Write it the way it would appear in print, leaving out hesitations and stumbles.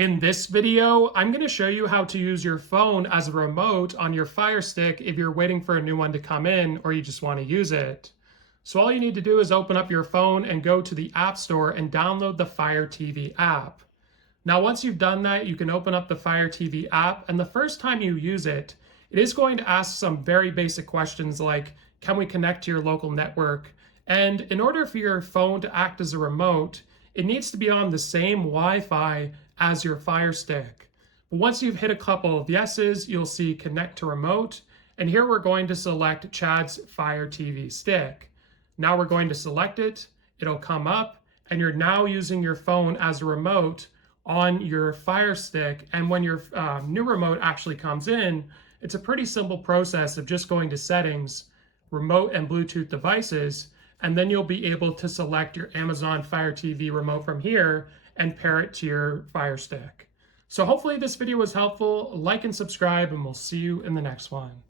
In this video, I'm going to show you how to use your phone as a remote on your Fire Stick if you're waiting for a new one to come in or you just want to use it. So all you need to do is open up your phone and go to the App Store and download the Fire TV app. Now, once you've done that, you can open up the Fire TV app, and the first time you use it, it is going to ask some very basic questions like, can we connect to your local network? And in order for your phone to act as a remote, it needs to be on the same Wi-Fi as your Fire Stick. But once you've hit a couple of yeses, you'll see connect to remote, and here we're going to select Chad's Fire TV stick. Now we're going to select it, it'll come up, and you're now using your phone as a remote on your Fire Stick. And when your new remote actually comes in, it's a pretty simple process of just going to settings, remote and Bluetooth devices, and then you'll be able to select your Amazon Fire TV remote from here and pair it to your Fire Stick. So hopefully this video was helpful. Like and subscribe, and we'll see you in the next one.